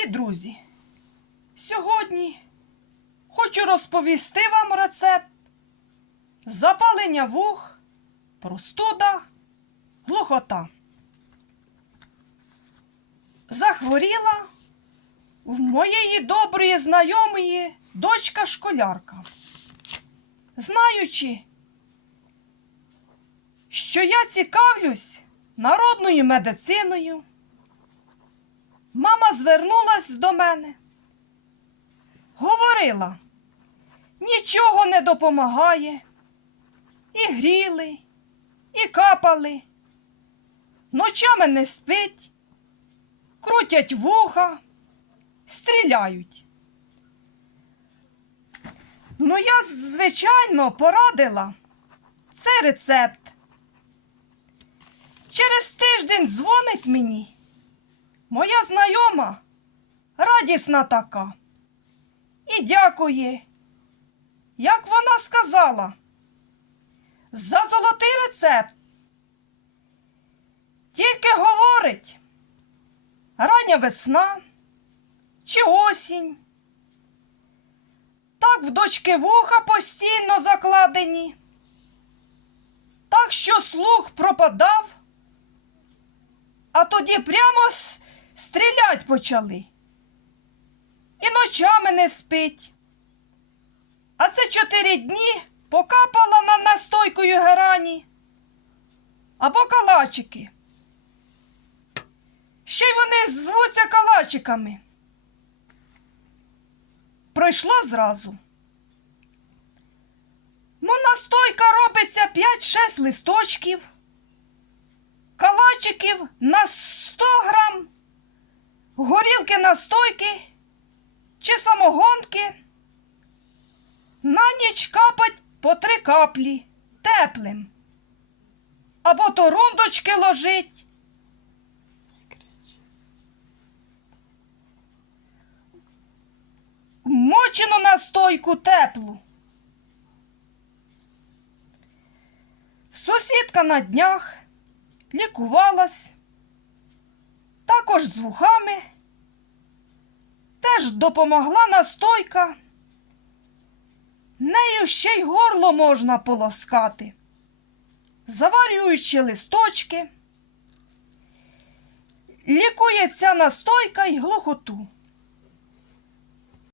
Дорогі друзі, сьогодні хочу розповісти вам рецепт запалення вух, простуда, глухота. Захворіла в моєї доброї знайомої дочка школярка. Знаючи, що я цікавлюсь народною медициною, мама звернулась до мене. Говорила, нічого не допомагає. І гріли, і капали. Ночами не спить, крутять вуха, стріляють. Ну, я, звичайно, порадила. Це рецепт. Через тиждень дзвонить мені. Моя знайома радісна така. І дякує. Як вона сказала, за золотий рецепт. Тільки говорить, рання весна чи осінь. Так в дочки вуха постійно закладені. Так що слух пропадав, а тоді прямо с- стрілять почали. І ночами не спить. А це чотири дні покапала на настойкою герані або калачики. Ще й вони звуться калачиками. Пройшло зразу. Ну, настойка робиться 5-6 листочків, калачиків на 100 грам, горілки настойки чи самогонки. На ніч капать по три каплі теплим. Або то рундочки ложить. Мочену настойку теплу. Сусідка на днях лікувалась, також з вухами, теж допомогла настойка. Нею ще й горло можна полоскати, заварюючи листочки. Лікує ця настойка й глухоту.